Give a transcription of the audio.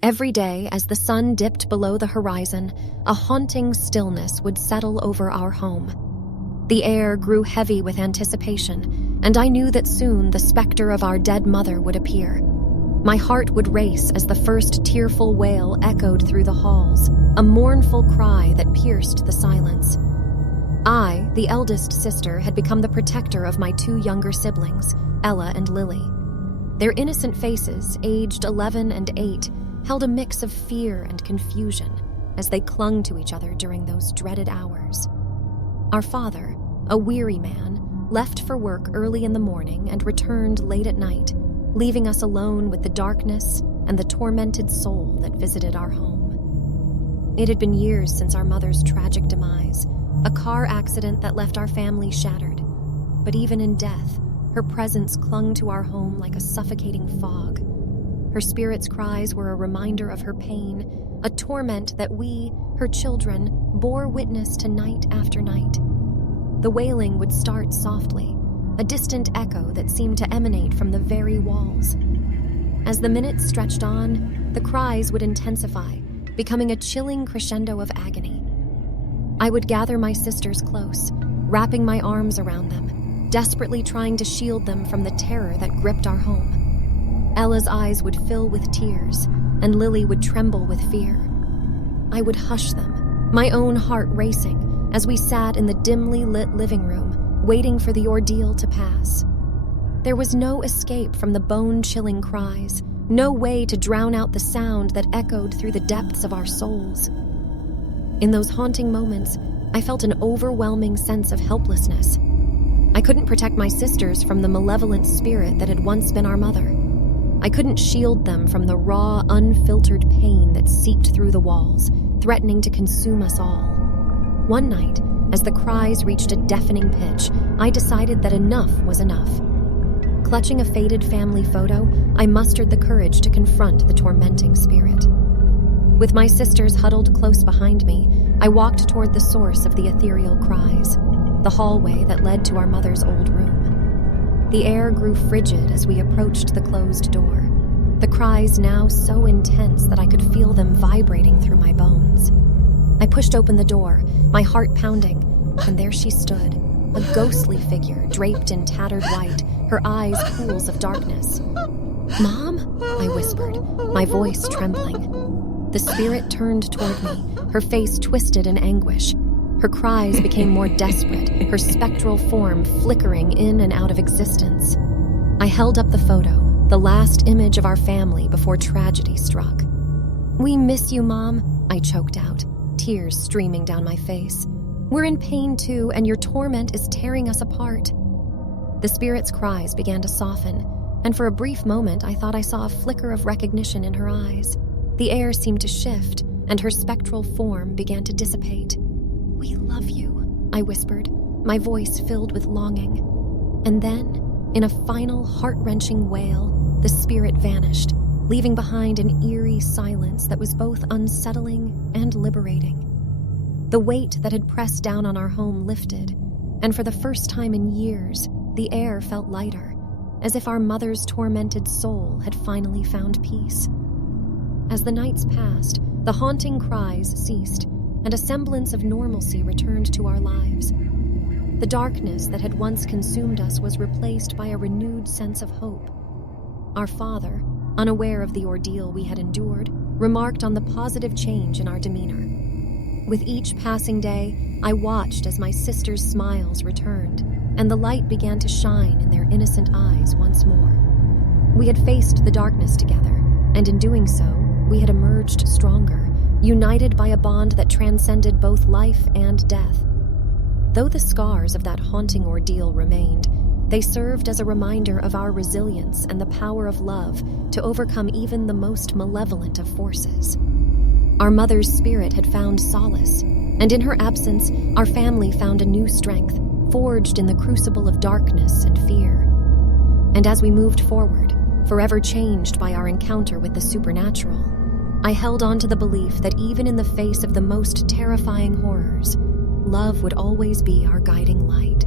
Every day, as the sun dipped below the horizon, a haunting stillness would settle over our home. The air grew heavy with anticipation, and I knew that soon the specter of our dead mother would appear. My heart would race as the first tearful wail echoed through the halls, a mournful cry that pierced the silence. I, the eldest sister, had become the protector of my two younger siblings, Ella and Lily. Their innocent faces, aged 11 and 8, held a mix of fear and confusion as they clung to each other during those dreaded hours. Our father, a weary man, left for work early in the morning and returned late at night, leaving us alone with the darkness and the tormented soul that visited our home. It had been years since our mother's tragic demise, a car accident that left our family shattered. But even in death, her presence clung to our home like a suffocating fog. Her spirit's cries were a reminder of her pain, a torment that we, her children, bore witness to night after night. The wailing would start softly, a distant echo that seemed to emanate from the very walls. As the minutes stretched on, the cries would intensify, becoming a chilling crescendo of agony. I would gather my sisters close, wrapping my arms around them, desperately trying to shield them from the terror that gripped our home. Ella's eyes would fill with tears, and Lily would tremble with fear. I would hush them, my own heart racing, as we sat in the dimly lit living room, waiting for the ordeal to pass. There was no escape from the bone-chilling cries, no way to drown out the sound that echoed through the depths of our souls. In those haunting moments, I felt an overwhelming sense of helplessness. I couldn't protect my sisters from the malevolent spirit that had once been our mother. I couldn't shield them from the raw, unfiltered pain that seeped through the walls, threatening to consume us all. One night, as the cries reached a deafening pitch, I decided that enough was enough. Clutching a faded family photo, I mustered the courage to confront the tormenting spirit. With my sisters huddled close behind me, I walked toward the source of the ethereal cries, the hallway that led to our mother's old room. The air grew frigid as we approached the closed door, the cries now so intense that I could feel them vibrating through my bones. I pushed open the door, my heart pounding, and there she stood, a ghostly figure draped in tattered white, her eyes pools of darkness. "Mom?" I whispered, my voice trembling. The spirit turned toward me, her face twisted in anguish. Her cries became more desperate, her spectral form flickering in and out of existence. I held up the photo, the last image of our family before tragedy struck. "We miss you, Mom," I choked out, tears streaming down my face. "We're in pain too, and your torment is tearing us apart." The spirit's cries began to soften, and for a brief moment I thought I saw a flicker of recognition in her eyes. The air seemed to shift, and her spectral form began to dissipate. "We love you," I whispered, my voice filled with longing. And then, in a final heart-wrenching wail, the spirit vanished, leaving behind an eerie silence that was both unsettling and liberating. The weight that had pressed down on our home lifted, and for the first time in years, the air felt lighter, as if our mother's tormented soul had finally found peace. As the nights passed, the haunting cries ceased, and a semblance of normalcy returned to our lives. The darkness that had once consumed us was replaced by a renewed sense of hope. Our father, unaware of the ordeal we had endured, remarked on the positive change in our demeanor. With each passing day, I watched as my sisters' smiles returned, and the light began to shine in their innocent eyes once more. We had faced the darkness together, and in doing so, we had emerged stronger, united by a bond that transcended both life and death. Though the scars of that haunting ordeal remained, they served as a reminder of our resilience and the power of love to overcome even the most malevolent of forces. Our mother's spirit had found solace, and in her absence, our family found a new strength, forged in the crucible of darkness and fear. And as we moved forward, forever changed by our encounter with the supernatural, I held on to the belief that even in the face of the most terrifying horrors, love would always be our guiding light.